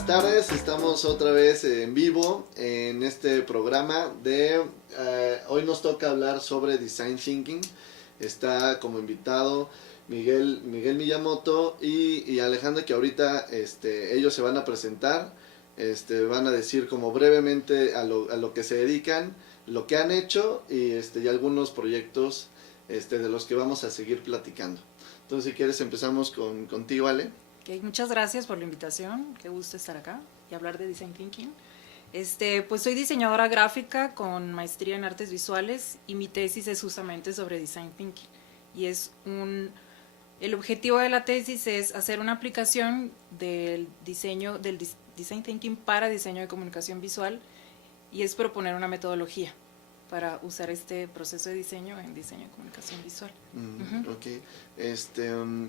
buenas tardes, estamos otra vez en vivo en este programa de hoy nos toca hablar sobre Design Thinking. Está como invitado Miguel Miyamoto y Alejandra, que ahorita ellos se van a presentar, van a decir como brevemente a lo que se dedican, lo que han hecho y algunos proyectos de los que vamos a seguir platicando. Entonces, si quieres, empezamos contigo, Ale. Okay, muchas gracias por la invitación, qué gusto estar acá y hablar de Design Thinking. Pues soy diseñadora gráfica con maestría en artes visuales y mi tesis es justamente sobre Design Thinking. Y el objetivo de la tesis es hacer una aplicación del Design Thinking para diseño de comunicación visual, y es proponer una metodología para usar este proceso de diseño en diseño de comunicación visual. Ok.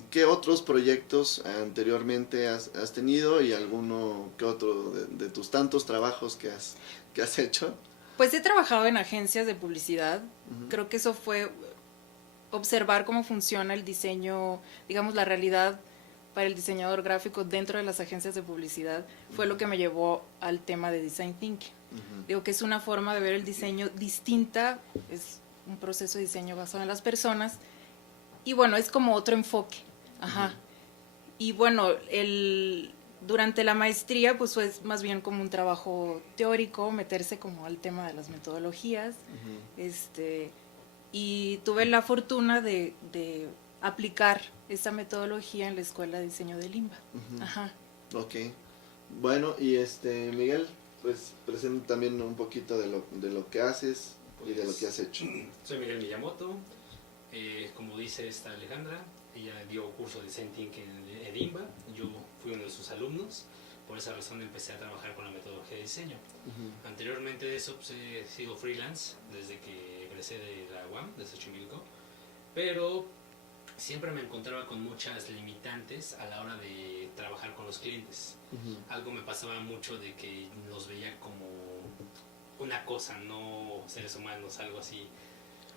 ¿Qué otros proyectos anteriormente has tenido y alguno que otro de tus tantos trabajos que has hecho? Pues he trabajado en agencias de publicidad. Creo que eso fue observar cómo funciona el diseño, digamos la realidad para el diseñador gráfico dentro de las agencias de publicidad, fue lo que me llevó al tema de Design Thinking. Digo que es una forma de ver el diseño distinta, es un proceso de diseño basado en las personas, y bueno, es como otro enfoque. Y bueno, durante la maestría pues fue más bien como un trabajo teórico, meterse como al tema de las metodologías, y tuve la fortuna de aplicar esta metodología en la Escuela de Diseño de Limba. Ok. Bueno, y Miguel, pues presenta también un poquito de lo que haces y de lo que has hecho. Soy Miguel Miyamoto, como dice esta Alejandra, ella dio curso de Design Thinking en Limba, yo fui uno de sus alumnos, por esa razón empecé a trabajar con la metodología de diseño. Anteriormente de eso pues, he sido freelance desde que egresé de la UAM, de Xochimilco, pero siempre me encontraba con muchas limitantes a la hora de trabajar con los clientes. Algo me pasaba mucho de que los veía como una cosa, no seres humanos, algo así,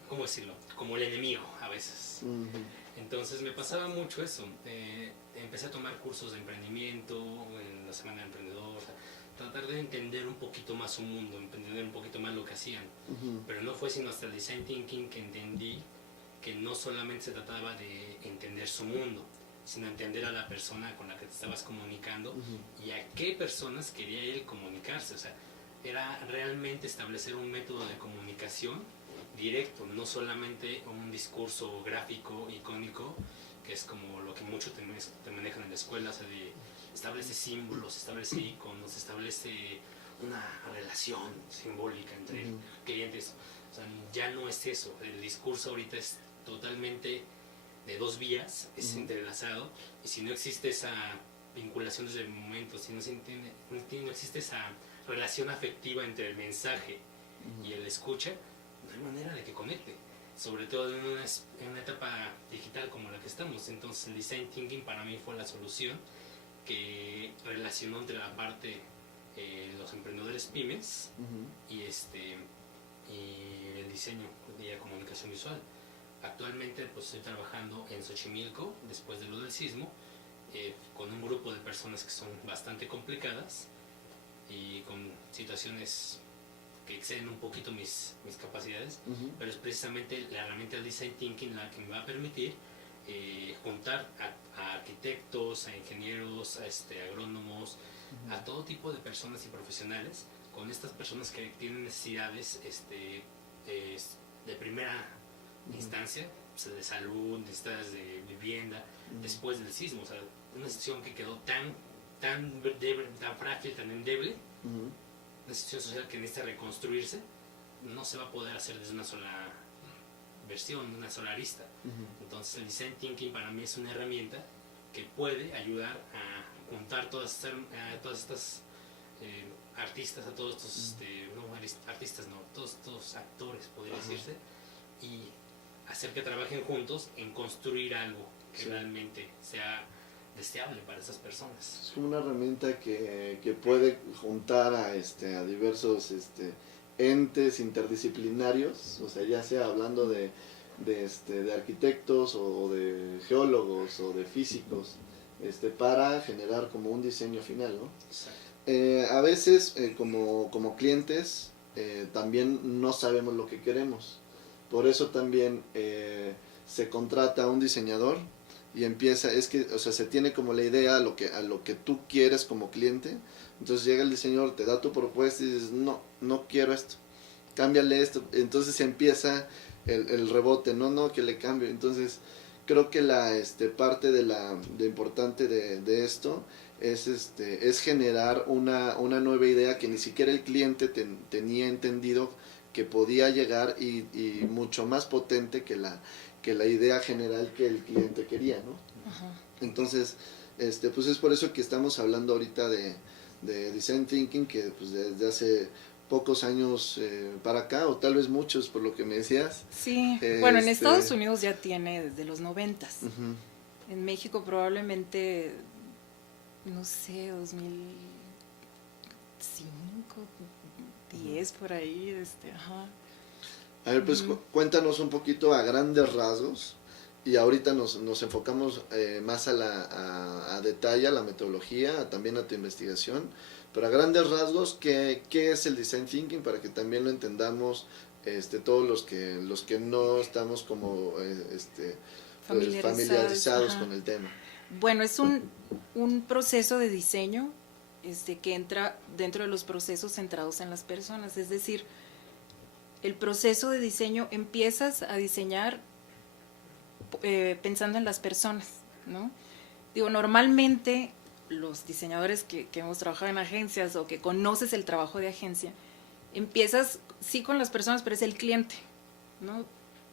¿cómo decirlo? Como el enemigo a veces. Entonces me pasaba mucho eso. Empecé a tomar cursos de emprendimiento en la Semana del Emprendedor, tratar de entender un poquito más su mundo, entender un poquito más lo que hacían. Pero no fue sino hasta el Design Thinking que entendí que no solamente se trataba de entender su mundo, sino entender a la persona con la que te estabas comunicando y a qué personas quería él comunicarse. O sea, era realmente establecer un método de comunicación directo, no solamente un discurso gráfico, icónico, que es como lo que mucho te manejan en la escuela, o sea, establece símbolos, establece iconos, establece una relación simbólica entre clientes. O sea, ya no es eso, el discurso ahorita es totalmente de dos vías, es entrelazado, y si no existe esa vinculación desde el momento, si no existe esa relación afectiva entre el mensaje y el escucha, no hay manera de que conecte, sobre todo en una etapa digital como la que estamos. Entonces el Design Thinking para mí fue la solución que relacionó entre la parte los emprendedores pymes y el diseño y la comunicación visual. Actualmente pues estoy trabajando en Xochimilco después de lo del sismo, con un grupo de personas que son bastante complicadas y con situaciones que exceden un poquito mis capacidades, pero es precisamente la herramienta del Design Thinking la que me va a permitir juntar a arquitectos, a ingenieros, a agrónomos, a todo tipo de personas y profesionales, con estas personas que tienen necesidades de primera instancia, o sea, de salud, necesidades de vivienda, después del sismo. O sea, una situación que quedó tan frágil, tan endeble, una situación social que necesita reconstruirse, no se va a poder hacer desde una sola versión, una sola arista. Entonces el Design Thinking para mí es una herramienta que puede ayudar a juntar todas estas artistas, a todos estos todos estos actores, podría decirse, y hacer que trabajen juntos en construir algo que realmente sea deseable para esas personas. Es como una herramienta que puede juntar a diversos entes interdisciplinarios, o sea, ya sea hablando de arquitectos o de geólogos o de físicos, para generar como un diseño final, ¿no? Exacto. A veces como clientes también no sabemos lo que queremos. Por eso también se contrata a un diseñador y empieza, o sea, se tiene como la idea a lo que tú quieres como cliente. Entonces llega el diseñador, te da tu propuesta y dices, no quiero esto, cámbiale esto. Entonces empieza el rebote, no, que le cambio. Entonces creo que la parte de importante de esto es generar una nueva idea que ni siquiera el cliente tenía entendido que podía llegar, y mucho más potente que la idea general que el cliente quería, ¿no? Ajá. Entonces, pues es por eso que estamos hablando ahorita de Design Thinking, que pues desde hace pocos años para acá, o tal vez muchos, por lo que me decías. Sí, bueno, en Estados Unidos ya tiene desde los 90s. Uh-huh. En México probablemente, no sé, 2005, 10 por ahí, ajá. A ver, pues cuéntanos un poquito a grandes rasgos, y ahorita nos enfocamos más a detalle, a la metodología, también a tu investigación, pero a grandes rasgos, ¿qué es el Design Thinking? Para que también lo entendamos todos los que no estamos como familiarizados con el tema. Bueno, es un proceso de diseño que entra dentro de los procesos centrados en las personas. Es decir, el proceso de diseño, empiezas a diseñar pensando en las personas, ¿no? Digo, normalmente los diseñadores que hemos trabajado en agencias o que conoces el trabajo de agencia, empiezas sí con las personas, pero es el cliente, ¿no?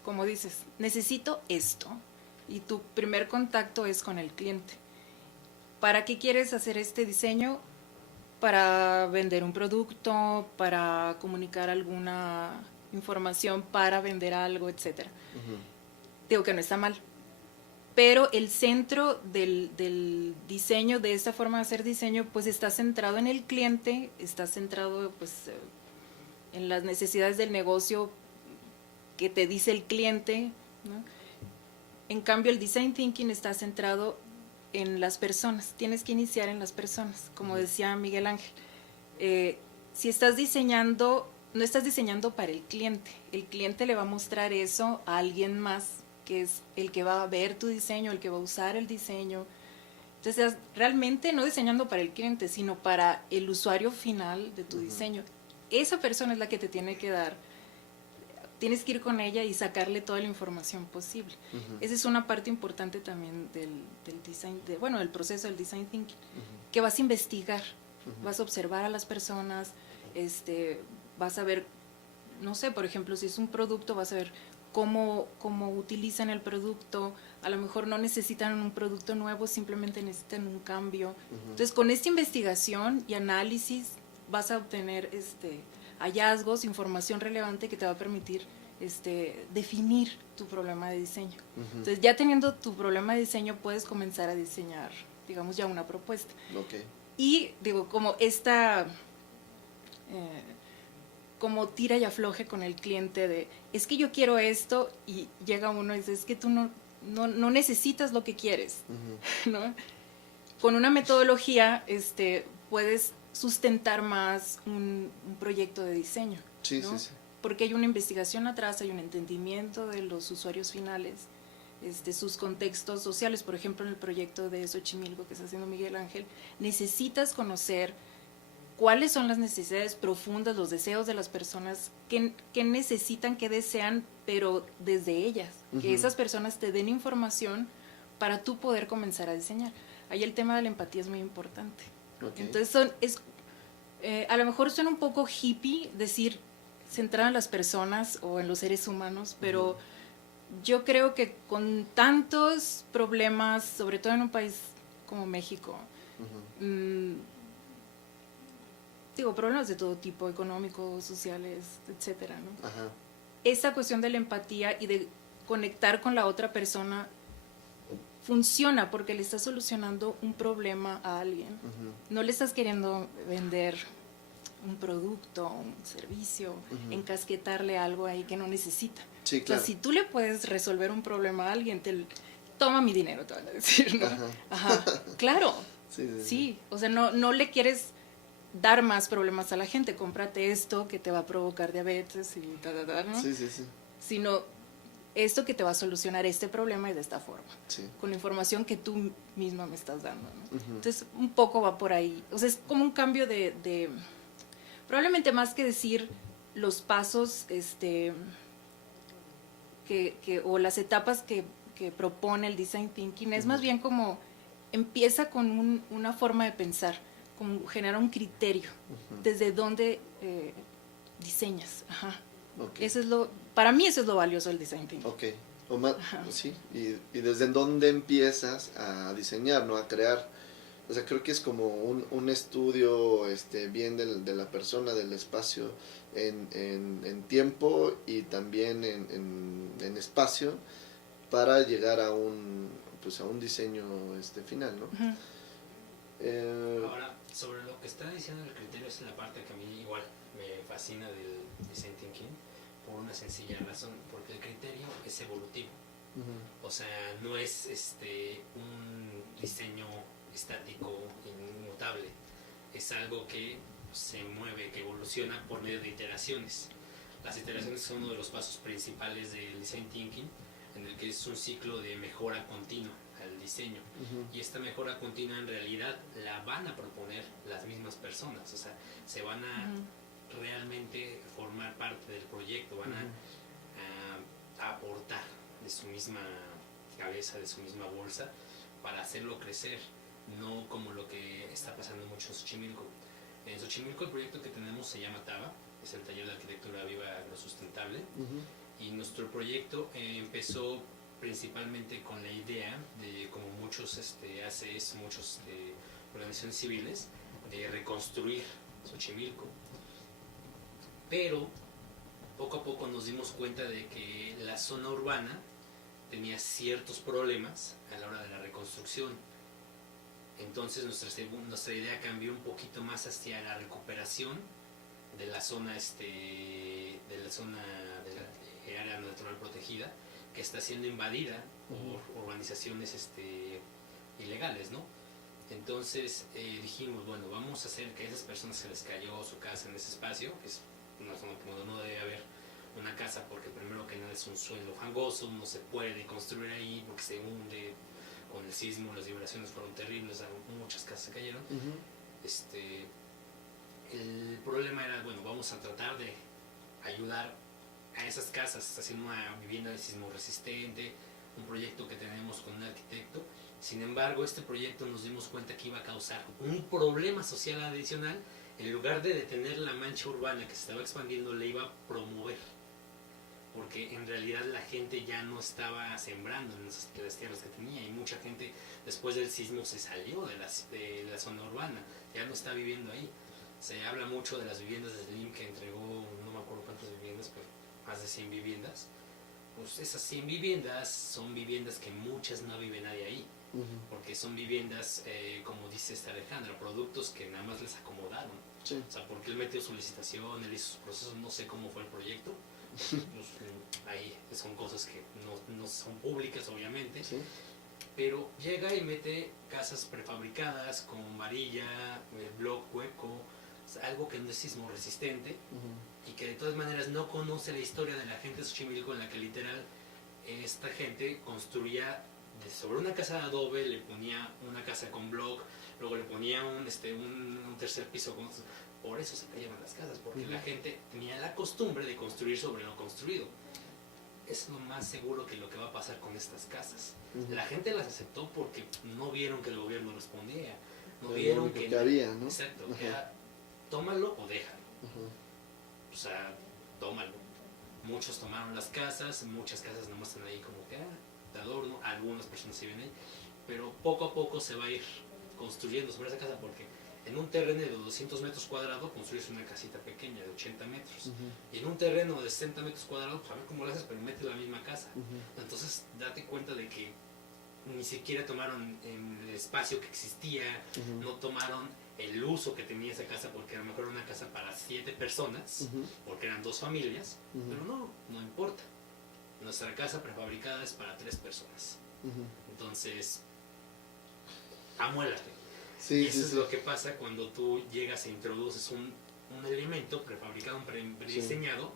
Como dices, necesito esto, y tu primer contacto es con el cliente. ¿Para qué quieres hacer este diseño? Para vender un producto, para comunicar alguna información, para vender algo, etcétera. Uh-huh. Digo que no está mal, pero el centro del diseño, de esta forma de hacer diseño, pues está centrado en el cliente, está centrado pues en las necesidades del negocio que te dice el cliente, ¿no? En cambio, el Design Thinking está centrado en las personas. Tienes que iniciar en las personas, como decía Miguel Ángel. Si estás diseñando, no estás diseñando para el cliente le va a mostrar eso a alguien más, que es el que va a ver tu diseño, el que va a usar el diseño. Entonces, realmente no diseñando para el cliente, sino para el usuario final de tu uh-huh. diseño. Esa persona es la que te tiene que dar. Tienes que ir con ella y sacarle toda la información posible. Uh-huh. Esa es una parte importante también del design, del proceso del design thinking, uh-huh. que vas a investigar, uh-huh. vas a observar a las personas, vas a ver, no sé, por ejemplo, si es un producto, vas a ver cómo utilizan el producto. A lo mejor no necesitan un producto nuevo, simplemente necesitan un cambio. Uh-huh. Entonces, con esta investigación y análisis vas a obtener hallazgos, información relevante que te va a permitir definir tu problema de diseño. Uh-huh. Entonces, ya teniendo tu problema de diseño, puedes comenzar a diseñar, digamos, ya una propuesta. Okay. Y, digo, como como tira y afloje con el cliente de, es que yo quiero esto, y llega uno y dice, es que tú no necesitas lo que quieres, uh-huh. ¿no? Con una metodología puedes sustentar más un proyecto de diseño, sí, ¿no? Sí. Porque hay una investigación atrás, hay un entendimiento de los usuarios finales, sus contextos sociales. Por ejemplo, en el proyecto de Xochimilco que está haciendo Miguel Ángel, necesitas conocer cuáles son las necesidades profundas, los deseos de las personas, que necesitan, que desean, pero desde ellas, uh-huh. que esas personas te den información para tú poder comenzar a diseñar. Ahí el tema de la empatía es muy importante. Okay. Entonces a lo mejor suena un poco hippie decir centrado en las personas o en los seres humanos, pero uh-huh. yo creo que con tantos problemas, sobre todo en un país como México, uh-huh. Digo, problemas de todo tipo, económicos, sociales, etcétera, ¿no? Ajá. Esa cuestión de la empatía y de conectar con la otra persona funciona porque le estás solucionando un problema a alguien. Uh-huh. No le estás queriendo vender un producto, un servicio, uh-huh. encasquetarle algo ahí que no necesita. Sí, claro. O sea, si tú le puedes resolver un problema a alguien, toma mi dinero, te van a decir, ¿no? Ajá. Ajá. Claro. Sí. Sí, o sea, no le quieres dar más problemas a la gente. Cómprate esto que te va a provocar diabetes y ¿no? Sí. Sino esto que te va a solucionar este problema y de esta forma. Sí. Con la información que tú misma me estás dando, ¿no? Entonces, un poco va por ahí. O sea, es como un cambio de probablemente más que decir los pasos, o las etapas que propone el design thinking, es más bien como empieza con una forma de pensar, como genera un criterio, desde donde diseñas. Ajá. Okay. Para mí eso es lo valioso del design thinking. Okay. Sí, y desde dónde empiezas a diseñar, ¿no? A crear. O sea, creo que es como un estudio bien de la persona, del espacio en tiempo y también en espacio para llegar a un diseño final, ¿no? Ahora, sobre lo que está diciendo el criterio, es la parte que a mí igual me fascina del design thinking, por una sencilla razón, porque el criterio es evolutivo. O sea, no es un diseño estático, inmutable. Es algo que se mueve, que evoluciona por medio de iteraciones. Las iteraciones son uno de los pasos principales del design thinking, en el que es un ciclo de mejora continua al diseño. Y esta mejora continua en realidad la van a proponer las mismas personas. O sea, se van a realmente formar parte del proyecto, van a aportar de su misma cabeza, de su misma bolsa, para hacerlo crecer, no como lo que está pasando mucho en Xochimilco. En Xochimilco el proyecto que tenemos se llama TABA, es el Taller de Arquitectura Viva Agrosustentable, y nuestro proyecto empezó principalmente con la idea de, como muchos ACs, muchos organizaciones civiles, de reconstruir Xochimilco. Pero poco a poco nos dimos cuenta de que la zona urbana tenía ciertos problemas a la hora de la reconstrucción. Entonces nuestra idea cambió un poquito más hacia la recuperación de la zona de la área natural protegida, que está siendo invadida por urbanizaciones ilegales, ¿no? Entonces dijimos, bueno, vamos a hacer que a esas personas se les cayó su casa en ese espacio, que es una zona donde no debe haber una casa, porque primero que nada es un suelo fangoso, no se puede construir ahí porque se hunde con el sismo, las vibraciones fueron terribles, muchas casas se cayeron. El problema era, bueno, vamos a tratar de ayudar a esas casas haciendo una vivienda de sismo resistente, un proyecto que tenemos con un arquitecto. Sin embargo, este proyecto nos dimos cuenta que iba a causar un problema social adicional. En lugar de detener la mancha urbana que se estaba expandiendo, le iba a promover, porque en realidad la gente ya no estaba sembrando en las tierras que tenía, y mucha gente después del sismo se salió de la zona urbana, ya no está viviendo ahí. Se habla mucho de las viviendas de Slim, que entregó, no me acuerdo cuántas viviendas, pero más de 100 viviendas. Pues esas 100 viviendas son viviendas que muchas no vive nadie ahí, porque son viviendas, como dice Alejandra, productos que nada más les acomodaron. Sí. O sea, porque él metió su licitación, él hizo sus procesos, no sé cómo fue el proyecto. Ahí son cosas que no son públicas, obviamente. Sí. Pero llega y mete casas prefabricadas con varilla, block hueco, o sea, algo que no es sismo resistente, y que de todas maneras no conoce la historia de la gente de Xochimilco, en la que literal esta gente construía sobre una casa de adobe, le ponía una casa con block, luego le ponía un tercer piso con... Por eso se caían las casas, porque la gente tenía la costumbre de construir sobre lo construido. Es lo más seguro que lo que va a pasar con estas casas. La gente las aceptó porque no vieron que el gobierno respondía, no vieron que había, ¿no? Exacto, que era, tómalo o déjalo. O sea, tómalo. Muchos tomaron las casas, muchas casas nomás están ahí como que de adorno, algunas personas se ven ahí, pero poco a poco se va a ir construyendo sobre esa casa, porque en un terreno de 200 metros cuadrados construyes una casita pequeña de 80 metros. Y en un terreno de 60 metros cuadrados, pues a ver cómo lo haces, pero metes la misma casa. Entonces, date cuenta de que ni siquiera tomaron el espacio que existía, no tomaron el uso que tenía esa casa, porque a lo mejor era una casa para 7 personas, porque eran 2 familias, pero no importa. Nuestra casa prefabricada es para 3 personas. Entonces, amuélate. Sí, y eso sí, es sí. lo que pasa cuando tú llegas e introduces un elemento prefabricado, prediseñado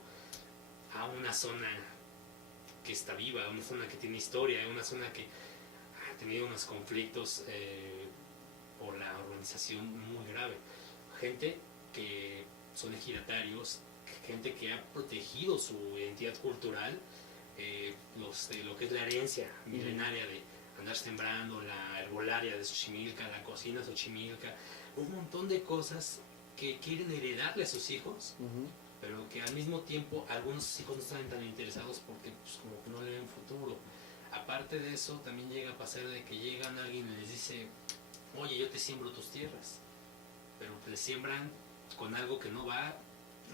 a una zona que está viva, una zona que tiene historia, una zona que ha tenido unos conflictos por la urbanización muy grave. Gente que son ejidatarios, gente que ha protegido su identidad cultural, lo que es la herencia milenaria de andar sembrando, la herbolaria de Xochimilca, la cocina Xochimilca, un montón de cosas que quieren heredarle a sus hijos, pero que al mismo tiempo algunos hijos no están tan interesados porque pues, como que no le ven futuro. Aparte de eso, también llega a pasar de que llegan alguien y les dice, oye, yo te siembro tus tierras, pero le siembran con algo que no va,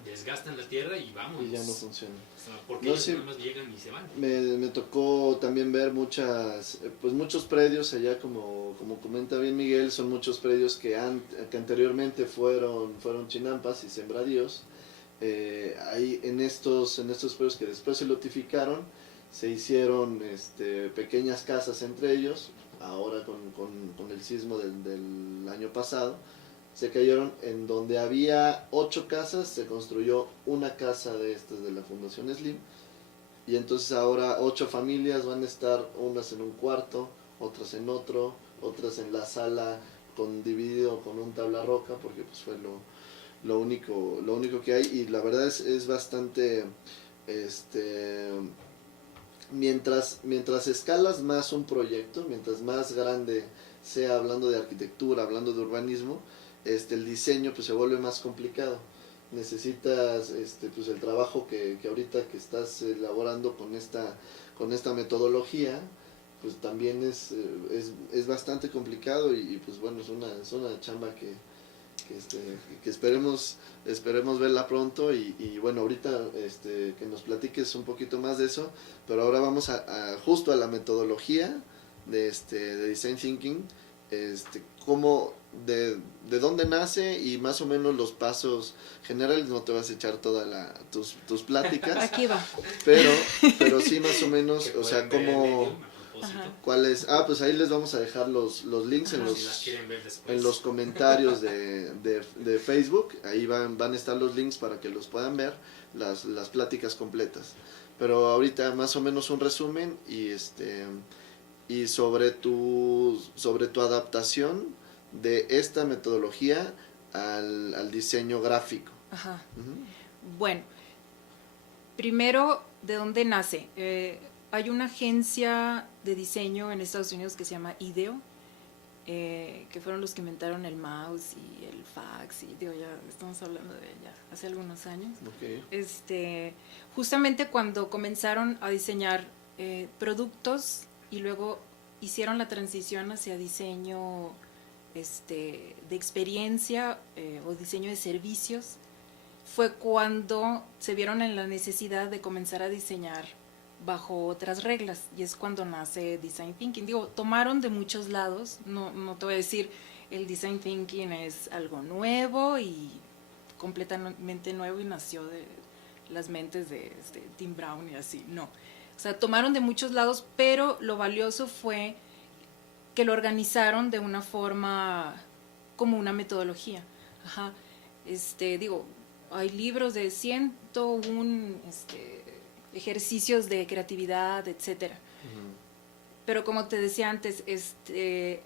desgastan la tierra y vamos. Y ya no funciona. O sea, porque No, ellos sí, nada más llegan y se van. me tocó también ver pues muchos predios allá, como comenta bien Miguel, son muchos predios que anteriormente fueron chinampas y sembradíos. Ahí en estos predios que después se lotificaron, se hicieron pequeñas casas entre ellos. Ahora con el sismo del año pasado, se cayeron. En donde había 8 casas, se construyó una casa de estas de la Fundación Slim, y entonces ahora 8 familias van a estar, unas en un cuarto, otras en otro, otras en la sala dividido con un tabla roca, porque pues fue lo único que hay. Y la verdad es bastante, mientras escalas más un proyecto, mientras más grande sea, hablando de arquitectura, hablando de urbanismo, el diseño pues se vuelve más complicado. Necesitas pues el trabajo que ahorita que estás elaborando con esta metodología, pues también es bastante complicado. Y pues bueno, es una chamba que esperemos verla pronto. Y bueno, ahorita que nos platiques un poquito más de eso, pero ahora vamos justo a la metodología de Design Thinking, cómo, de dónde nace y más o menos los pasos generales. No te vas a echar todas tus pláticas. Aquí va. Pero sí más o menos, Que o sea, pueden ver cómo, Medium, a propósito. cuál es. Pues ahí les vamos a dejar los links Ajá. Si las quieren ver después. en los comentarios de Facebook. Ahí van a estar los links para que los puedan ver, las pláticas completas. Pero ahorita más o menos un resumen y sobre tu adaptación de esta metodología al diseño gráfico. Ajá. Uh-huh. Bueno, primero, ¿de dónde nace? Hay una agencia de diseño en Estados Unidos que se llama IDEO, que fueron los que inventaron el mouse y el fax, y digo, ya estamos hablando de ya hace algunos años. Okay. Justamente cuando comenzaron a diseñar productos y luego hicieron la transición hacia diseño de experiencia o diseño de servicios, fue cuando se vieron en la necesidad de comenzar a diseñar bajo otras reglas, y es cuando nace Design Thinking. Digo, tomaron de muchos lados, no te voy a decir el Design Thinking es algo nuevo y completamente nuevo y nació de las mentes de Tim Brown y así, no. O sea, tomaron de muchos lados, pero lo valioso fue que lo organizaron de una forma como una metodología. Ajá. Digo, hay libros de 101 ejercicios de creatividad, etcétera. Uh-huh. Pero como te decía antes,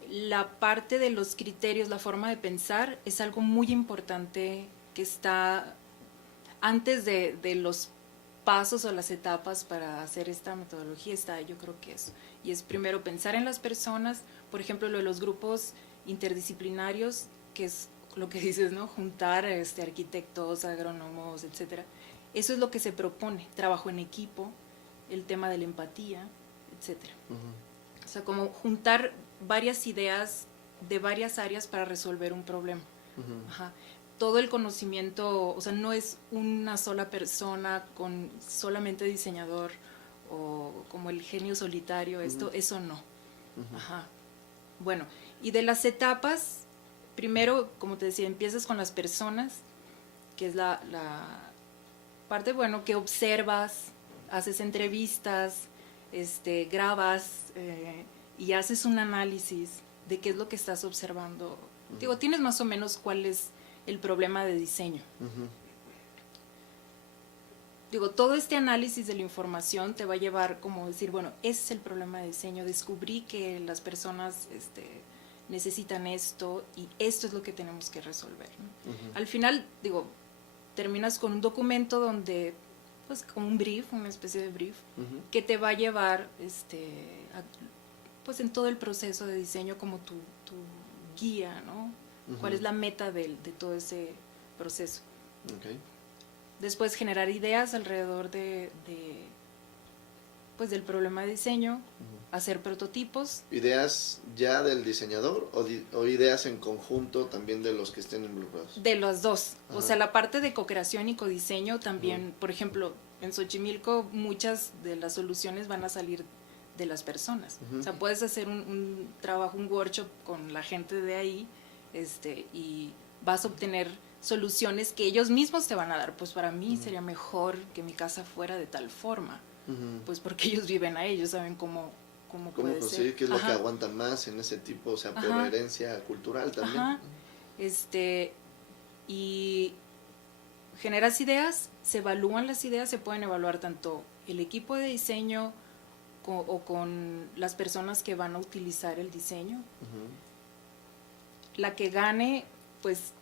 la parte de los criterios, la forma de pensar, es algo muy importante que está antes de los pasos o las etapas para hacer esta metodología. Está, yo creo que eso. Y es primero pensar en las personas, por ejemplo, lo de los grupos interdisciplinarios, que es lo que dices, ¿no? Juntar arquitectos, agrónomos, etcétera. Eso es lo que se propone, trabajo en equipo, el tema de la empatía, etcétera. Uh-huh. O sea, como juntar varias ideas de varias áreas para resolver un problema. Uh-huh. Ajá. Todo el conocimiento, o sea, no es una sola persona con solamente diseñador o como el genio solitario, Uh-huh. Eso no. Uh-huh. Ajá. Bueno, y de las etapas, primero, como te decía, empiezas con las personas, que es la parte, bueno, que observas, haces entrevistas, grabas y haces un análisis de qué es lo que estás observando Digo, tienes más o menos cuál es el problema de diseño. Digo, todo este análisis de la información te va a llevar como decir, bueno, ese es el problema de diseño, descubrí que las personas necesitan esto y esto es lo que tenemos que resolver, ¿no? Al final, digo, terminas con un documento donde, pues como un brief, una especie de brief, que te va a llevar pues en todo el proceso de diseño como tu guía, ¿no? ¿Cuál es la meta de todo ese proceso? Okay. Después generar ideas alrededor pues del problema de diseño, hacer prototipos. ¿Ideas ya del diseñador o ideas en conjunto también de los que estén involucrados? De los dos. Ajá. O sea, la parte de co-creación y codiseño también, por ejemplo, en Xochimilco muchas de las soluciones van a salir de las personas. O sea, puedes hacer un trabajo, un workshop con la gente de ahí y vas a obtener soluciones que ellos mismos te van a dar. Pues para mí sería mejor que mi casa fuera de tal forma. Pues porque ellos viven ahí, ellos saben cómo puede conseguir ser. qué es lo que aguanta más en ese tipo, o sea, por herencia cultural también. Y generas ideas, se evalúan las ideas, se pueden evaluar tanto el equipo de diseño o con las personas que van a utilizar el diseño. La que gane, pues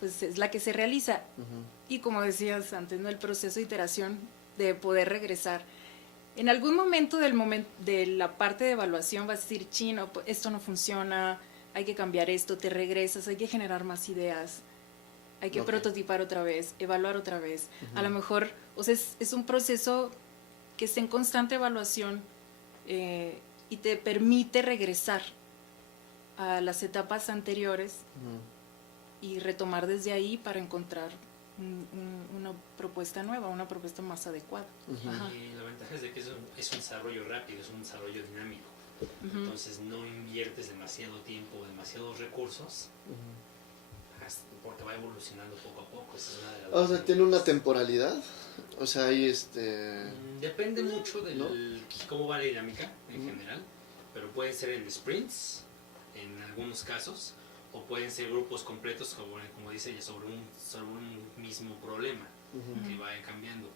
pues es la que se realiza. Y como decías antes, ¿no? El proceso de iteración, de poder regresar. En algún momento de la parte de evaluación vas a decir, chino, esto no funciona, hay que cambiar esto, te regresas, hay que generar más ideas, hay que prototipar otra vez, evaluar otra vez. A lo mejor, o sea, es un proceso que está en constante evaluación y te permite regresar a las etapas anteriores y retomar desde ahí para encontrar una propuesta nueva, una propuesta más adecuada. Y la ventaja es de que es un desarrollo rápido, es un desarrollo dinámico. Entonces no inviertes demasiado tiempo, demasiados recursos, porque va evolucionando poco a poco. Esa es una de las o sea, ¿tiene una temporalidad? O sea, ahí depende mucho de cómo va la dinámica en general, pero puede ser en sprints, en algunos casos, o pueden ser grupos completos, como dice ella, sobre un mismo problema que va cambiando.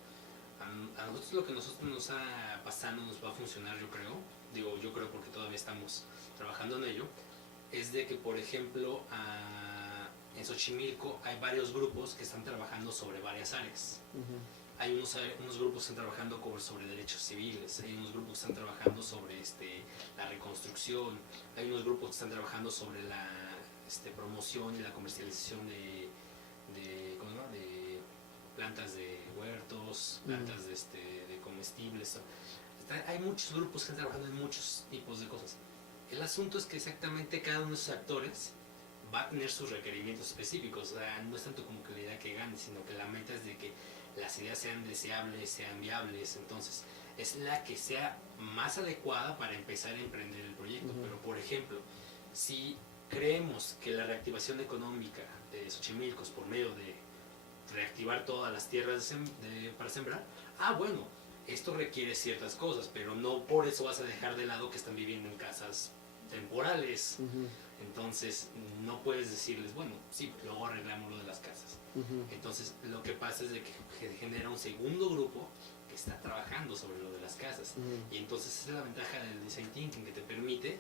A nosotros lo que nos ha pasado nos va a funcionar, yo creo porque todavía estamos trabajando en ello, es de que, por ejemplo, en Xochimilco hay varios grupos que están trabajando sobre varias áreas. Hay unos grupos que están trabajando sobre derechos civiles, hay unos grupos que están trabajando sobre la reconstrucción, hay unos grupos que están trabajando sobre la promoción y la comercialización de plantas de huertos, plantas de comestibles. Hay muchos grupos que están trabajando en muchos tipos de cosas. El asunto es que exactamente cada uno de esos actores va a tener sus requerimientos específicos. O sea, no es tanto como que la idea que gane, sino que la meta es de que las ideas sean deseables, sean viables. Entonces, es la que sea más adecuada para empezar a emprender el proyecto. Pero, por ejemplo, si creemos que la reactivación económica de Xochimilco es por medio de reactivar todas las tierras para sembrar, bueno, esto requiere ciertas cosas, pero no por eso vas a dejar de lado que están viviendo en casas temporales. Entonces no puedes decirles, bueno, sí, luego arreglamos lo de las casas. Entonces lo que pasa es de que genera un segundo grupo que está trabajando sobre lo de las casas. Y entonces esa es la ventaja del design thinking, que te permite,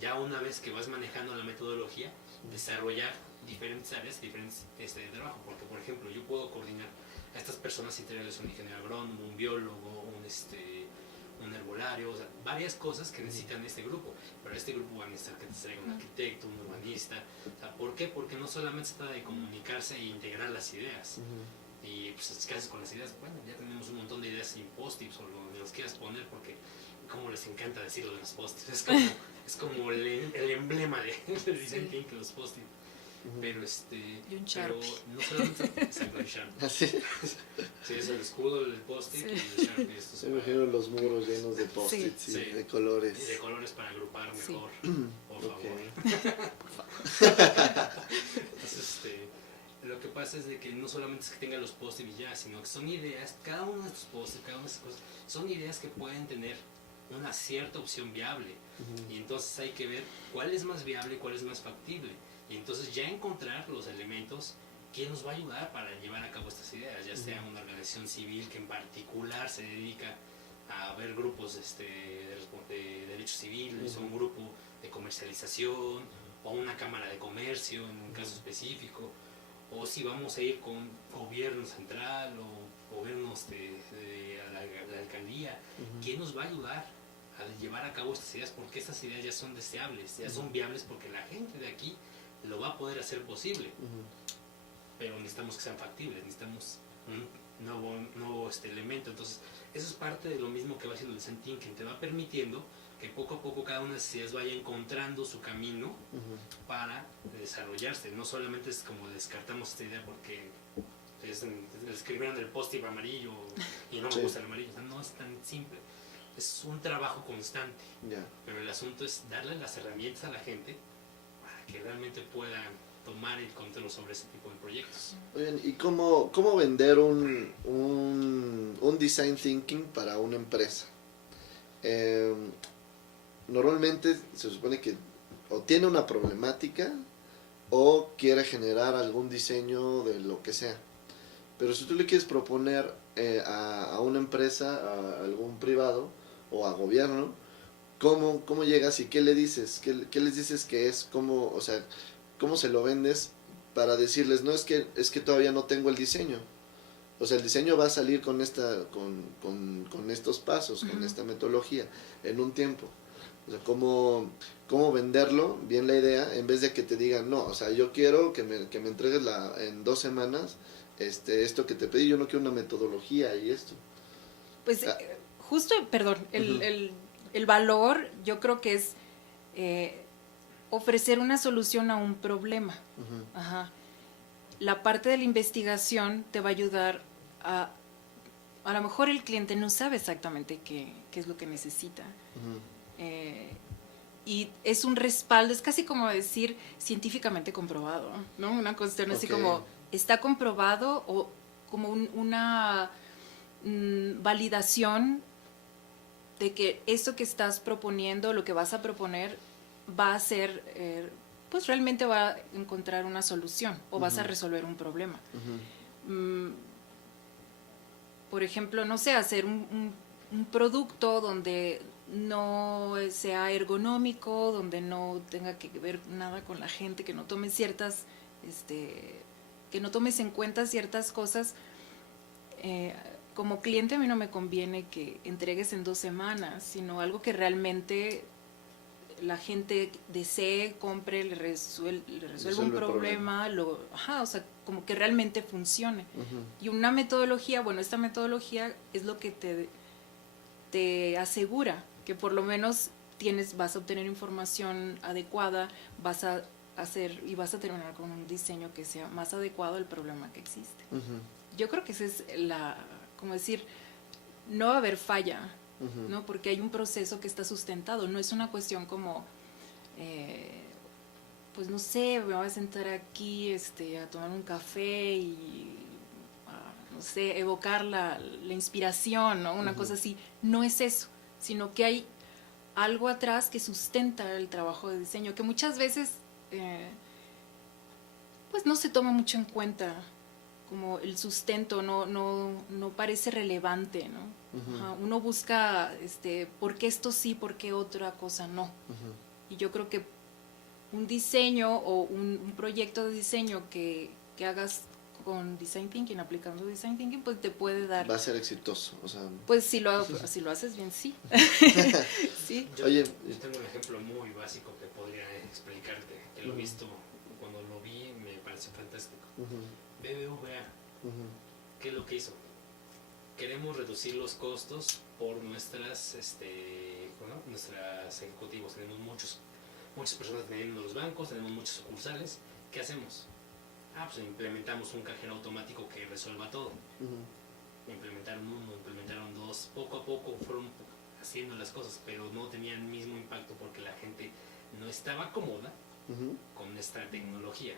ya una vez que vas manejando la metodología, desarrollar diferentes áreas, diferentes de trabajo. Porque, por ejemplo, yo puedo coordinar a estas personas integrales, un ingeniero agrónomo, un biólogo, un herbolario, o sea, varias cosas que necesitan este grupo. Pero este grupo va a necesitar que te traiga un arquitecto, un urbanista. O sea, ¿por qué? Porque no solamente se trata de comunicarse e integrar las ideas. Y pues, ¿qué haces con las ideas? Bueno, ya tenemos un montón de ideas en post-its o donde los quieras poner, porque como les encanta decir lo de los post-its. Es como el emblema del design thinking, los post-its. Pero y un Sharpie. No solamente exacto, un Sharpie. Sí, es el escudo, el post-it y el Sharpie. Se me imagino los muros llenos de post-its y de colores. Y de colores para agrupar mejor, por favor. Entonces, lo que pasa es de que no solamente es que tenga los post-it y ya, sino que son ideas, cada uno de estos post-it, cada una de estas cosas, son ideas que pueden tener una cierta opción viable. Y entonces hay que ver cuál es más viable, cuál es más factible. Y entonces ya encontrar los elementos que nos va a ayudar para llevar a cabo estas ideas, ya sea una organización civil que en particular se dedica a ver grupos de derechos civiles, o un grupo de comercialización, o una cámara de comercio en un caso específico, o si vamos a ir con gobierno central o gobiernos de la alcaldía, ¿quién nos va a ayudar a llevar a cabo estas ideas? Porque estas ideas ya son deseables, ya son viables, porque la gente de aquí lo va a poder hacer posible. Pero necesitamos que sean factibles, necesitamos un nuevo elemento. Entonces, eso es parte de lo mismo que va haciendo el design thinking, te va permitiendo que poco a poco cada una de esas ideas vaya encontrando su camino para desarrollarse. No solamente es como descartamos esta idea porque escribieron el post-it amarillo y no me gusta el amarillo. O sea, no es tan simple. Es un trabajo constante. Pero el asunto es darle las herramientas a la gente para que realmente puedan tomar el control sobre ese tipo de proyectos. Oigan, ¿y cómo vender un design thinking para una empresa? Normalmente se supone que o tiene una problemática o quiere generar algún diseño de lo que sea. Pero si tú le quieres proponer a una empresa, a algún privado o a gobierno, ¿cómo llegas y qué le dices? ¿Qué les dices que es? O sea, ¿cómo se lo vendes para decirles, no, es que todavía no tengo el diseño? O sea, el diseño va a salir con estos pasos, con esta metodología, en un tiempo. O sea, ¿cómo venderlo bien la idea en vez de que te digan, no, o sea, yo quiero que me entregues en 2 semanas esto que te pedí, yo no quiero una metodología y esto? Pues justo, perdón, el valor yo creo que es ofrecer una solución a un problema. La parte de la investigación te va a ayudar a lo mejor el cliente no sabe exactamente qué es lo que necesita. Y es un respaldo, es casi como decir científicamente comprobado, ¿no? Una cuestión así como, está comprobado, o como una validación de que esto que estás proponiendo, lo que vas a proponer, va a ser, pues realmente va a encontrar una solución o vas a resolver un problema. Por ejemplo, no sé, hacer un producto donde no sea ergonómico, donde no tenga que ver nada con la gente, que no tome que no tomes en cuenta ciertas cosas. Como cliente a mí no me conviene que entregues en 2 semanas, sino algo que realmente la gente desee, compre, le resuelva un problema, o sea, como que realmente funcione. Y una metodología, bueno, esta metodología es lo que te asegura que por lo menos vas a obtener información adecuada, vas a hacer y vas a terminar con un diseño que sea más adecuado al problema que existe. Yo creo que esa es como decir, no va a haber falla, ¿no? Porque hay un proceso que está sustentado, no es una cuestión como, pues no sé, me voy a sentar aquí a tomar un café y, no sé, evocar la inspiración, ¿no? Una cosa así. No es eso, sino que hay algo atrás que sustenta el trabajo de diseño, que muchas veces pues no se toma mucho en cuenta, como el sustento no parece relevante, ¿no? Uno busca por qué esto sí, por qué otra cosa no. Y yo creo que un diseño o un proyecto de diseño que hagas con design thinking, aplicando design thinking, pues te puede dar... Va a ser exitoso, o sea... Pues si lo haces bien, sí. Sí. Yo tengo un ejemplo muy básico que podría explicarte, que lo he visto, cuando lo vi me pareció fantástico. BBVA, ¿qué es lo que hizo? Queremos reducir los costos por nuestros ejecutivos. Tenemos muchas personas teniendo los bancos, tenemos muchas sucursales. ¿Qué hacemos? Pues implementamos un cajero automático que resuelva todo. Implementaron 1, implementaron 2, poco a poco fueron haciendo las cosas, pero no tenían el mismo impacto porque la gente no estaba cómoda con esta tecnología,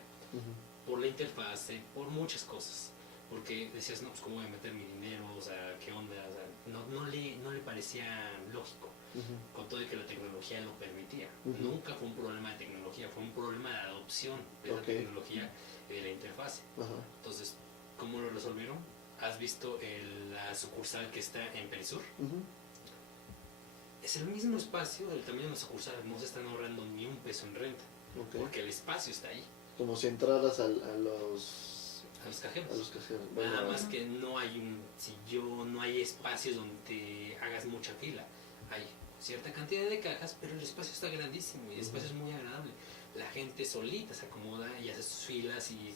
por la interfase, por muchas cosas, porque decías, no, pues cómo voy a meter mi dinero, o sea, qué onda, o sea, no le parecía lógico, con todo y que la tecnología lo permitía. Nunca fue un problema de tecnología, fue un problema de adopción de la tecnología y de la interfase. Entonces, ¿cómo lo resolvieron? ¿Has visto la sucursal que está en Perisur? Es el mismo espacio, el tamaño de la sucursal, no se están ahorrando ni un peso en renta, porque el espacio está ahí. Como si entraras a los cajeros. A los cajeros. Nada más que no hay un sillón, no hay espacios donde te hagas mucha fila. Hay cierta cantidad de cajas, pero el espacio está grandísimo y el espacio es muy agradable. La gente solita se acomoda y hace sus filas y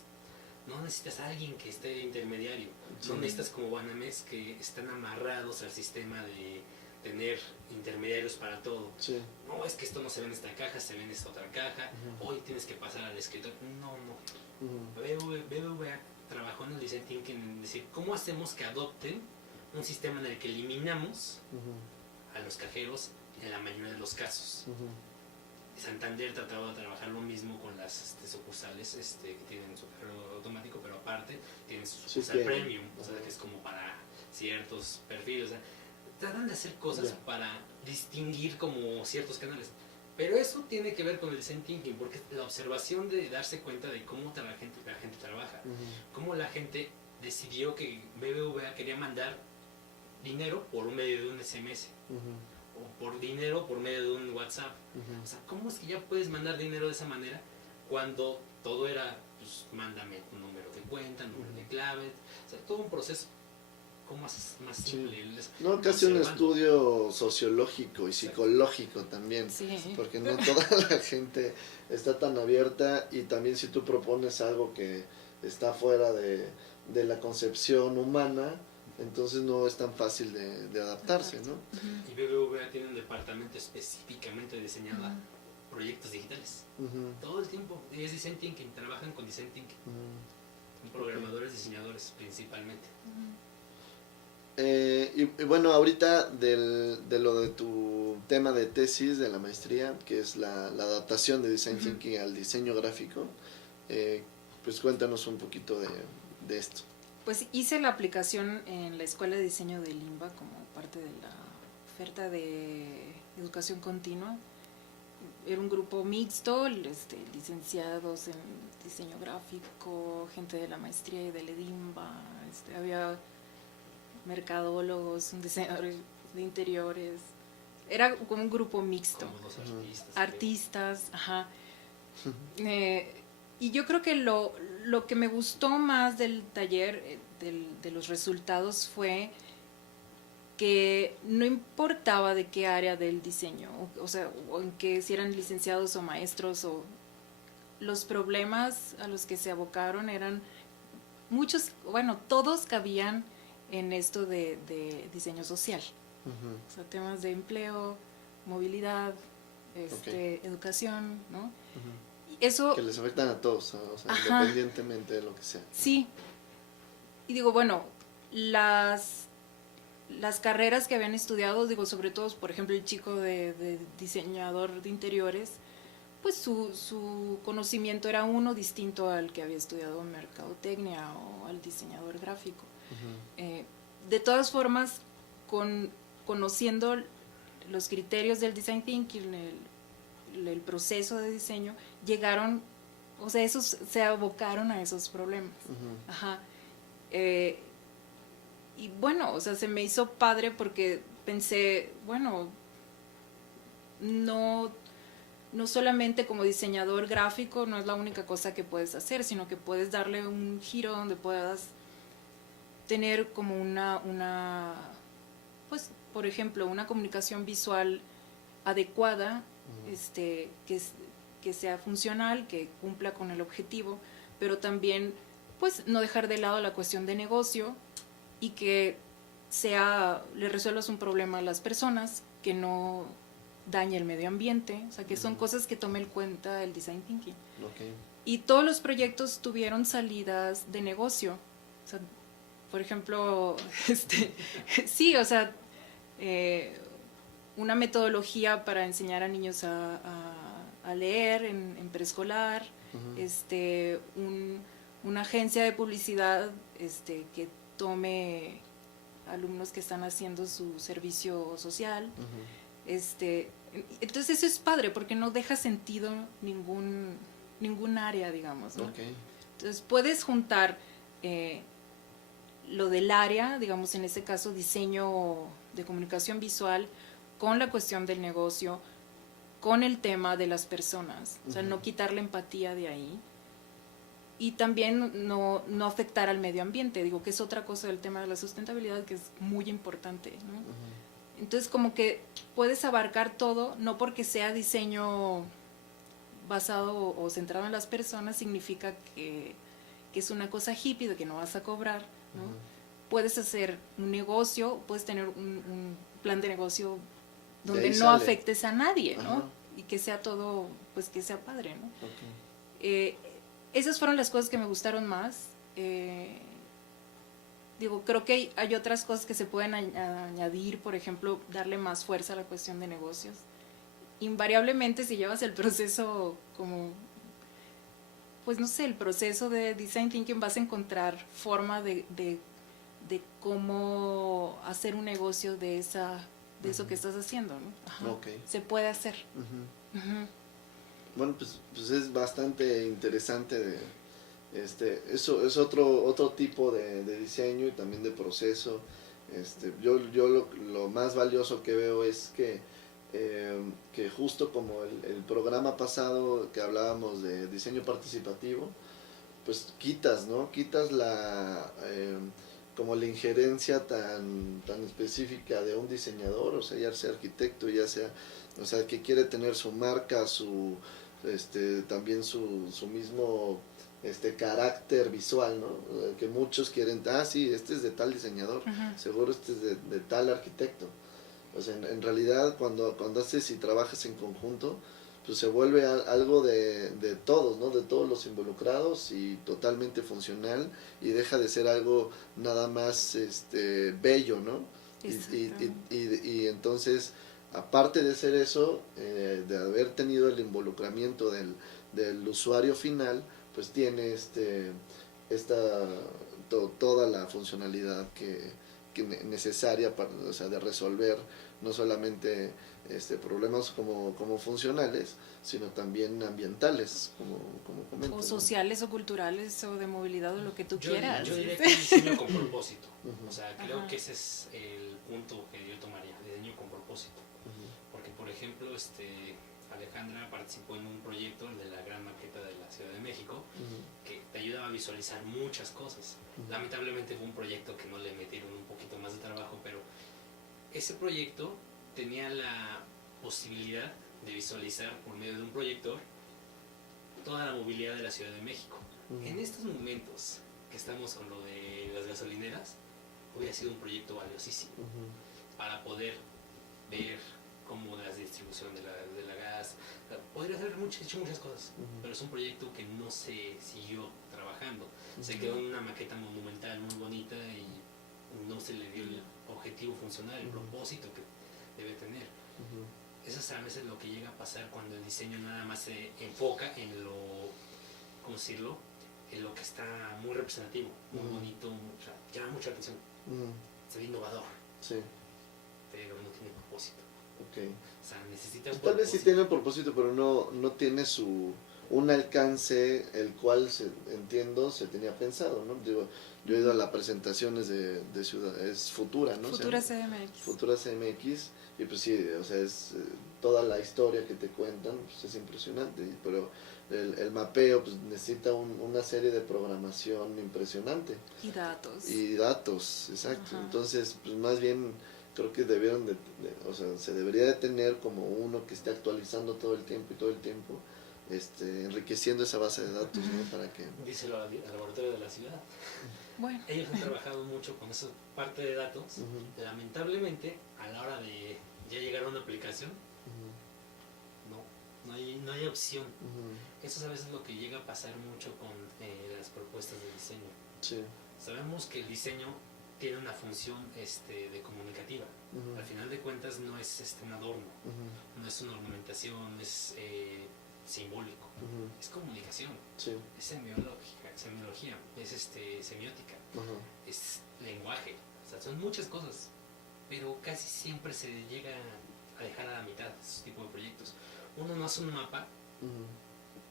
no necesitas a alguien que esté de intermediario. No necesitas como Banamex que están amarrados al sistema de tener intermediarios para todo. No, es que esto no se ve en esta caja, se ve en esta otra caja. Hoy tienes que pasar al escritorio. No. BBVA trabajó en el design thinking, en decir, ¿cómo hacemos que adopten un sistema en el que eliminamos a los cajeros en la mayoría de los casos? Santander trataba de trabajar lo mismo con las sucursales que tienen su cajero automático, pero aparte tienen su sucursal premium, o sea, que es como para ciertos perfiles. O sea, tratan de hacer cosas para distinguir como ciertos canales. Pero eso tiene que ver con el design thinking, porque la observación de darse cuenta de cómo la gente trabaja, cómo la gente decidió que BBVA quería mandar dinero por medio de un SMS, o por dinero por medio de un WhatsApp. O sea, ¿cómo es que ya puedes mandar dinero de esa manera cuando todo era, pues, mándame un número de cuenta, número de clave, o sea, todo un proceso? ¿Cómo más simple? No, casi un estudio sociológico y psicológico también, porque no toda la gente está tan abierta, y también si tú propones algo que está fuera de la concepción humana, entonces no es tan fácil de adaptarse, ¿no? Y BBVA tiene un departamento específicamente diseñado a proyectos digitales. Todo el tiempo. Es design thinking, trabajan con design thinking. Programadores, diseñadores principalmente. Y bueno, ahorita de lo de tu tema de tesis de la maestría, que es la adaptación de design thinking al diseño gráfico, pues cuéntanos un poquito de esto. Pues hice la aplicación en la Escuela de Diseño de Limba como parte de la oferta de educación continua. Era un grupo mixto, licenciados en diseño gráfico, gente de la maestría y del EDIMBA, había mercadólogos, un diseñador de interiores. Era como un grupo mixto. Como dos artistas, ajá. Y yo creo que lo que me gustó más del taller, de los resultados, fue que no importaba de qué área del diseño, o sea, o en que si eran licenciados o maestros, o los problemas a los que se abocaron eran muchos, bueno, todos cabían en esto de diseño social. O sea, temas de empleo, movilidad, educación, ¿no? Eso, que les afectan a todos, o sea, independientemente de lo que sea. Sí. Y digo, bueno, las carreras que habían estudiado, digo, sobre todo, por ejemplo, el chico de diseñador de interiores, pues su conocimiento era uno distinto al que había estudiado en mercadotecnia o al diseñador gráfico. De todas formas, conociendo los criterios del design thinking, el proceso de diseño, llegaron, o sea, esos se abocaron a esos problemas. Y bueno, o sea, se me hizo padre porque pensé, bueno, no solamente como diseñador gráfico no es la única cosa que puedes hacer, sino que puedes darle un giro donde puedas tener como pues, por ejemplo, una comunicación visual adecuada, que sea funcional, que cumpla con el objetivo, pero también, pues, no dejar de lado la cuestión de negocio, y que le resuelvas un problema a las personas, que no dañe el medio ambiente, o sea, que son cosas que tome en cuenta el design thinking. Y todos los proyectos tuvieron salidas de negocio. O sea, por ejemplo, sí, o sea, una metodología para enseñar a niños a leer en preescolar, una agencia de publicidad que tome alumnos que están haciendo su servicio social. Ujú. Entonces eso es padre porque no deja sentido ningún área, digamos, ¿no? Okay. Entonces puedes juntar lo del área, digamos en este caso diseño de comunicación visual, con la cuestión del negocio, con el tema de las personas, o sea, no quitar la empatía de ahí. Y también no afectar al medio ambiente, digo que es otra cosa del tema de la sustentabilidad que es muy importante, ¿no? Ujú. Entonces como que puedes abarcar todo, no porque sea diseño basado o centrado en las personas significa que es una cosa hippie de que no vas a cobrar, ¿no? Ujú. Puedes hacer un negocio, puedes tener un plan de negocio De donde ahí no sale. afectes a nadie, ¿no? Ajá. Y que sea todo, pues que sea padre, ¿no? Okay. Esas fueron las cosas que me gustaron más. Digo, creo que hay otras cosas que se pueden añadir, por ejemplo, darle más fuerza a la cuestión de negocios. Invariablemente, si llevas el proceso como, pues no sé, el proceso de design thinking, vas a encontrar forma de cómo hacer un negocio de eso que estás haciendo, ¿no? Ajá. Okay. Se puede hacer. Ujú. Ujú. Bueno, pues es bastante interesante. Eso es otro tipo de diseño y también de proceso. Yo lo más valioso que veo es que justo como el programa pasado que hablábamos de diseño participativo, pues quitas, ¿no? Quitas como la injerencia tan específica de un diseñador, o sea, ya sea arquitecto, ya sea, o sea, que quiere tener su marca, también su mismo carácter visual, ¿no? Que muchos quieren, sí, este es de tal diseñador, Ujú. seguro este es de tal arquitecto. O sea, en realidad cuando haces y trabajas en conjunto, pues se vuelve algo de todos, ¿no? De todos los involucrados y totalmente funcional y deja de ser algo nada más bello, ¿no? Y entonces, aparte de ser eso, de haber tenido el involucramiento del usuario final, pues tiene toda la funcionalidad que necesaria para, o sea, de resolver no solamente problemas como funcionales, sino también ambientales, como comento, O ¿no? sociales o culturales o de movilidad o lo que tú quieras. Yo diría que es diseño con propósito. Ujú. O sea, creo Ajá. que ese es el punto que yo tomaría, diseño con propósito. Ujú. Porque, por ejemplo, Alejandra participó en un proyecto, el de la gran maqueta de la Ciudad de México, Ujú. que te ayudaba a visualizar muchas cosas. Ujú. Lamentablemente fue un proyecto que no le metieron un poquito más de trabajo, pero ese proyecto tenía la posibilidad de visualizar por medio de un proyector toda la movilidad de la Ciudad de México. Ujú. En estos momentos que estamos con lo de las gasolineras, hubiera sido un proyecto valiosísimo Ujú. para poder ver cómo la distribución de la gas, podría haber hecho muchas cosas, Ujú. pero es un proyecto que no se siguió trabajando. Se Ujú. quedó en una maqueta monumental muy bonita y no se le dio el objetivo funcional, el Ujú. propósito que debe tener. Ujú. Eso es a veces lo que llega a pasar cuando el diseño nada más se enfoca en lo, ¿cómo decirlo? En lo que está muy representativo, muy bonito, o sea, llama mucha atención, Ujú. se ve innovador, Sí, pero no tiene propósito. ok. O sea, necesita un Tal vez sí propósito. tiene el propósito, pero no tiene un alcance el cual entiendo se tenía pensado, ¿no? Digo, yo he ido a las presentaciones de Ciudad, es Futura, ¿no? Futura Se llama CMX. Futura CMX, y pues sí, o sea, es toda la historia que te cuentan, pues es impresionante, pero el mapeo pues necesita una serie de programación impresionante. Y datos. Y datos, exacto. Ajá. Entonces, pues más bien creo que debieron o sea, se debería de tener como uno que esté actualizando todo el tiempo y todo el tiempo, enriqueciendo esa base de datos, ¿no? Para que... Díselo al laboratorio de la ciudad. Bueno. Ellos han trabajado mucho con esa parte de datos. Ujú. Lamentablemente, a la hora de ya llegar a una aplicación, no hay opción. Ujú. Eso es a veces lo que llega a pasar mucho con las propuestas de diseño. Sí. Sabemos que el diseño tiene una función de comunicativa. Ujú. Al final de cuentas no es un adorno, Ujú. no es una ornamentación, es simbólico, Ujú. es comunicación, Sí. es semiología, es semiótica, Ajá. es lenguaje. O sea, son muchas cosas, pero casi siempre se llega a dejar a la mitad esos tipos de proyectos. Uno no hace un mapa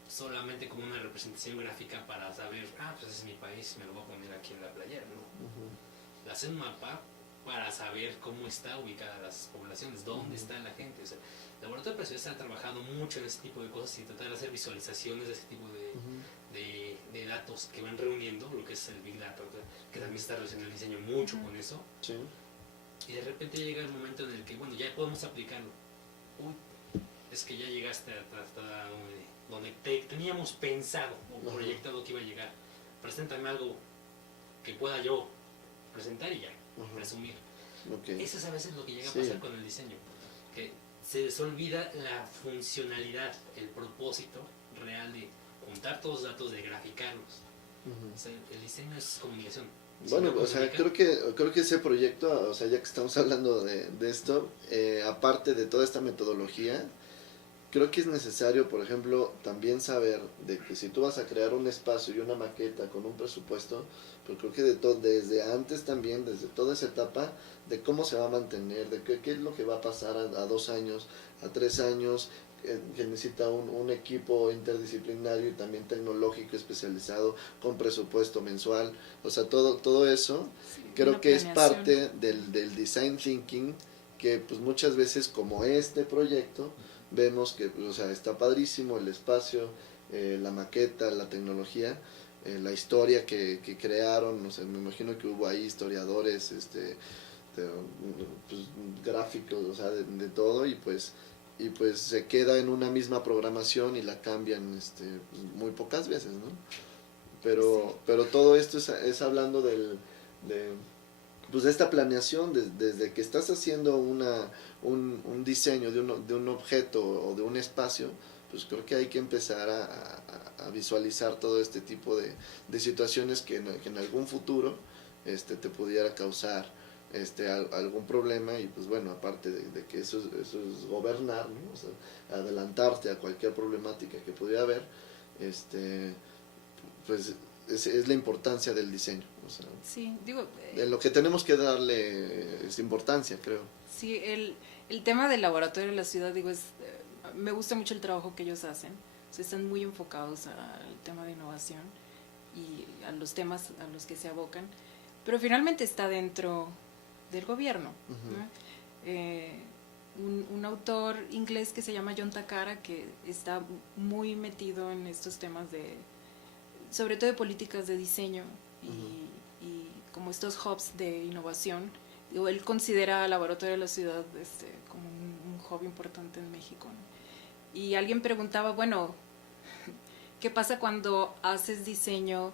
solamente como una representación gráfica para saber, pues ese es mi país, me lo voy a poner aquí en la playera, ¿no? Hacer un mapa para saber cómo está ubicada las poblaciones, dónde está la gente. O sea, el laboratorio de Persuasión ha trabajado mucho en ese tipo de cosas y tratar de hacer visualizaciones de ese tipo de datos que van reuniendo, lo que es el Big Data, que también está relacionado el diseño mucho con eso. Sí. Y de repente llega el momento en el que, bueno, ya podemos aplicarlo. Uy, es que ya llegaste hasta donde teníamos pensado o proyectado que iba a llegar. Preséntame algo que pueda yo presentar y ya, presumir. Okay. Eso es a veces lo que llega a pasar con el diseño, que se les olvida la funcionalidad, el propósito real de juntar todos los datos, de graficarlos. O sea, el diseño es comunicación. Bueno, o sea, creo que ese proyecto, o sea, ya que estamos hablando de esto, aparte de toda esta metodología, creo que es necesario, por ejemplo, también saber de que si tú vas a crear un espacio y una maqueta con un presupuesto, pues creo que desde antes también, desde toda esa etapa, de cómo se va a mantener, de qué es lo que va a pasar a 2 años, a 3 años, que necesita un equipo interdisciplinario y también tecnológico especializado con presupuesto mensual. O sea, todo eso creo que es parte del design thinking, que pues muchas veces, como este proyecto, vemos que, o sea, está padrísimo el espacio, la maqueta, la tecnología, la historia que crearon. O sea, me imagino que hubo ahí historiadores, pues, gráficos, o sea, de todo, y pues se queda en una misma programación y la cambian pues, muy pocas veces, ¿no? Pero todo esto es hablando de esta planeación, desde que estás haciendo un diseño de un objeto o de un espacio, pues creo que hay que empezar a visualizar todo este tipo de situaciones que en algún futuro te pudiera causar algún problema. Y pues bueno, aparte de que eso es gobernar, ¿no? O sea, adelantarte a cualquier problemática que pudiera haber, pues es la importancia del diseño. O sea, sí, digo, en lo que tenemos que darle es importancia, creo. Sí, el tema del laboratorio de la ciudad, digo, me gusta mucho el trabajo que ellos hacen. O sea, están muy enfocados al tema de innovación y a los temas a los que se abocan, pero finalmente está dentro del gobierno, ¿no? Un autor inglés que se llama John Takara, que está muy metido en estos temas sobre todo de políticas de diseño y como estos hubs de innovación. Digo, él considera al laboratorio de la ciudad como un hub importante en México, ¿no? Y alguien preguntaba, bueno, ¿qué pasa cuando haces diseño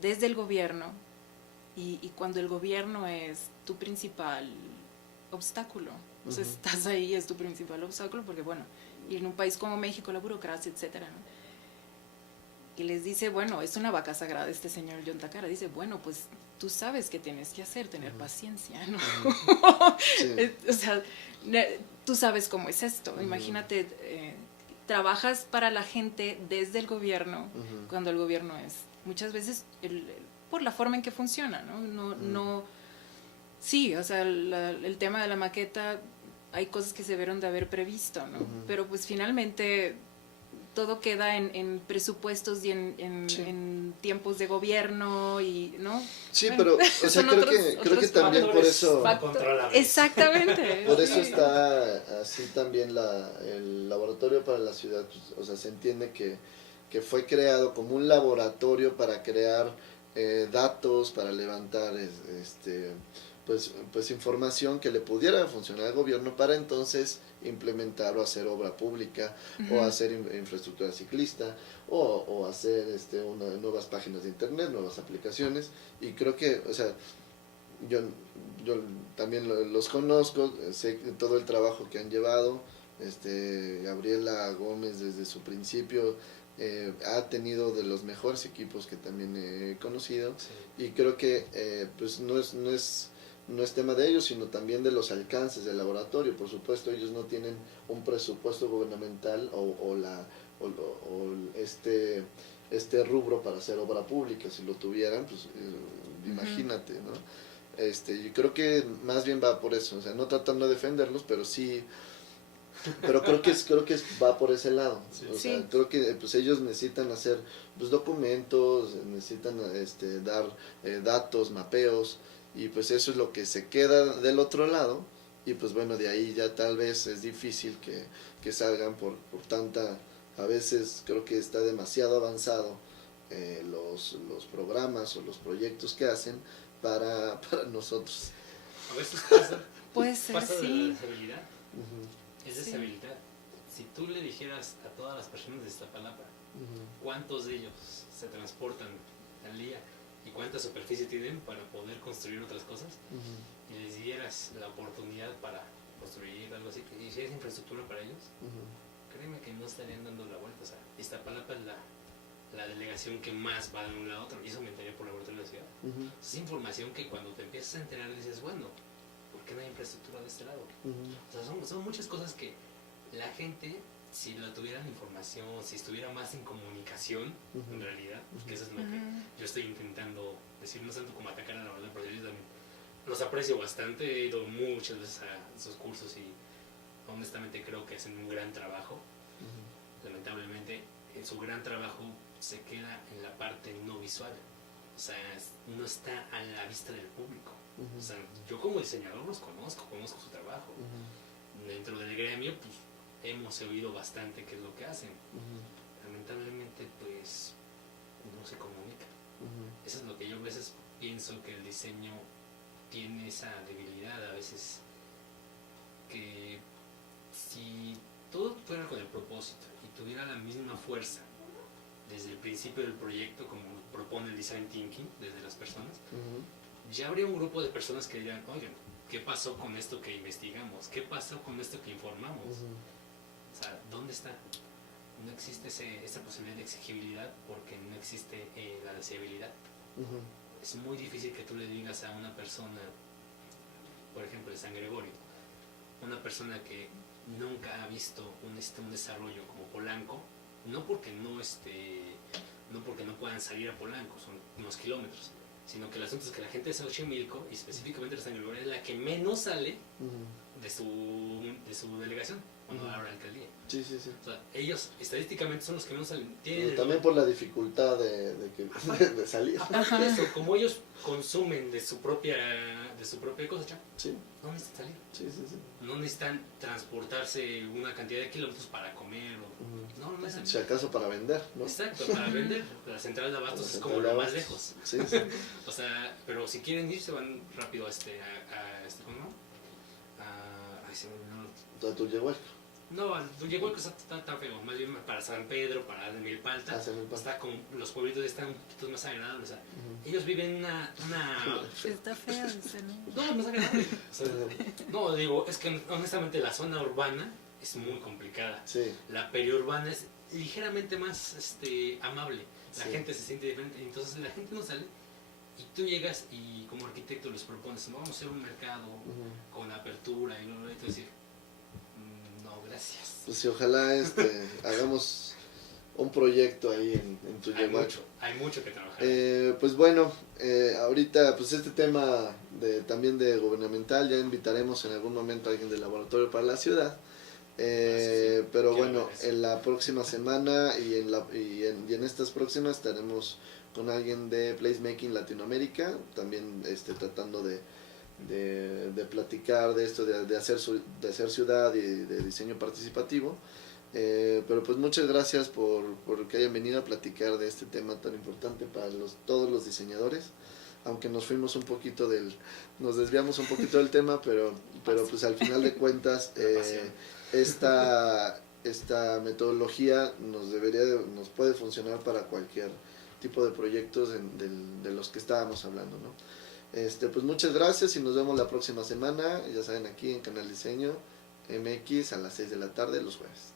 desde el gobierno y cuando el gobierno es tu principal obstáculo? O sea, estás ahí, es tu principal obstáculo, porque bueno, y en un país como México, la burocracia, etcétera, ¿no? Y les dice, bueno, es una vaca sagrada este señor John Takara. Dice, bueno, pues tú sabes qué tienes que hacer, tener paciencia, ¿no? Sí. O sea, tú sabes cómo es esto. Imagínate, trabajas para la gente desde el gobierno, cuando el gobierno es, muchas veces, por la forma en que funciona, ¿no? No sí, o sea, el tema de la maqueta, hay cosas que se debieron de haber previsto, ¿no? Pero pues finalmente todo queda en presupuestos y en tiempos de gobierno, y ¿no? Sí, bueno, pero o sea, creo que también por eso exactamente. Por eso está así también el laboratorio para la ciudad. Pues, o sea, se entiende que fue creado como un laboratorio para crear datos, para levantar pues información que le pudiera funcionar al gobierno para entonces implementar o hacer obra pública, o hacer infraestructura ciclista, o hacer nuevas páginas de internet, nuevas aplicaciones. Y creo que, o sea, yo también los conozco, sé todo el trabajo que han llevado. Gabriela Gómez desde su principio ha tenido de los mejores equipos que también he conocido. Sí. Y creo que pues no es tema de ellos, sino también de los alcances del laboratorio. Por supuesto, ellos no tienen un presupuesto gubernamental o este rubro para hacer obra pública. Si lo tuvieran, pues imagínate, ¿no? Yo creo que más bien va por eso, o sea, no tratando de defenderlos, pero sí, pero creo que va por ese lado. Sí. O sea, Sí. creo que pues ellos necesitan hacer pues documentos, necesitan dar datos, mapeos, y pues eso es lo que se queda del otro lado, y pues bueno, de ahí ya tal vez es difícil que salgan por tanta, a veces creo que está demasiado avanzado los programas o los proyectos que hacen para nosotros. A veces Puede ser, pasa de la sí. deshabilidad. Es Sí. deshabilidad. Si tú le dijeras a todas las personas de Iztapalapa cuántos de ellos se transportan al día y cuánta superficie tienen para poder construir otras cosas, y les dieras la oportunidad para construir algo así, y hicieras infraestructura para ellos, créeme que no estarían dando la vuelta. O sea, Iztapalapa es la delegación que más va de un lado a otro, y eso me enteré por la vuelta de la ciudad. Es información que cuando te empiezas a enterar dices, bueno, ¿por qué no hay infraestructura de este lado? O sea, son muchas cosas que la gente, si la tuvieran información, si estuviera más en comunicación, en realidad, porque eso es lo que yo estoy intentando decir, no tanto como atacar a la verdad, pero yo también los aprecio bastante, he ido muchas veces a esos cursos y honestamente creo que hacen un gran trabajo. Lamentablemente, su gran trabajo se queda en la parte no visual, o sea, no está a la vista del público. O sea, yo como diseñador los conozco su trabajo. Dentro del gremio, pues hemos oído bastante qué es lo que hacen. Lamentablemente, pues no se comunica. Eso es lo que yo a veces pienso, que el diseño tiene esa debilidad a veces, que si todo fuera con el propósito y tuviera la misma fuerza desde el principio del proyecto, como propone el design thinking desde las personas, ya habría un grupo de personas que dirían, oigan, ¿qué pasó con esto que investigamos? ¿Qué pasó con esto que informamos? O sea, ¿dónde está? No existe esa posibilidad de exigibilidad porque no existe la deseabilidad. Es muy difícil que tú le digas a una persona, por ejemplo, de San Gregorio, una persona que nunca ha visto un desarrollo como Polanco, no porque no puedan salir a Polanco, son unos kilómetros, sino que el asunto es que la gente de Xochimilco, y específicamente de San Gregorio, es la que menos sale de su delegación cuando habla la alcaldía. Sí, sí, sí. O sea, ellos estadísticamente son los que menos salen. También por la dificultad de salir. Aparte de eso, como ellos consumen de su propia cosecha, Sí, no necesitan salir. sí, sí, sí. No necesitan transportarse una cantidad de kilómetros para comer. No necesitan. Si acaso para vender, ¿no? Exacto, para vender. La central de abastos es como Central de lo más abastos. lejos. Sí, sí. O sea, pero si quieren ir, se van rápido ¿cómo? Ay, se me olvidó. ¿Tú llegó? No, llegó que está feo, más bien para San Pedro, para Milpalta, está con los pueblitos están un poquito más agradables. O sea, ellos viven una Está feo ese, ¿no? no, no es agradable. O sea, no, digo, es que honestamente la zona urbana es muy complicada. Sí. La periurbana es ligeramente más amable. La Sí. gente se siente diferente, entonces la gente no sale. Y tú llegas y como arquitecto les propones, vamos a hacer un mercado con apertura y luego tú decir, no, gracias. Pues sí, ojalá hagamos un proyecto ahí en tu Yehuacho. Hay mucho que trabajar. Pues bueno, ahorita pues este tema también de gubernamental, ya invitaremos en algún momento a alguien del laboratorio para la ciudad. Pero bueno, en la próxima semana y en estas próximas estaremos con alguien de Placemaking Latinoamérica, también tratando de platicar de esto, de hacer ciudad y de diseño participativo. Pero pues muchas gracias por que hayan venido a platicar de este tema tan importante para todos los diseñadores, aunque nos desviamos un poquito del tema, pero pues al final de cuentas esta metodología nos puede funcionar para cualquier tipo de proyectos de los que estábamos hablando, ¿no? Pues muchas gracias y nos vemos la próxima semana, ya saben, aquí en Canal Diseño MX a las 6 de la tarde los jueves.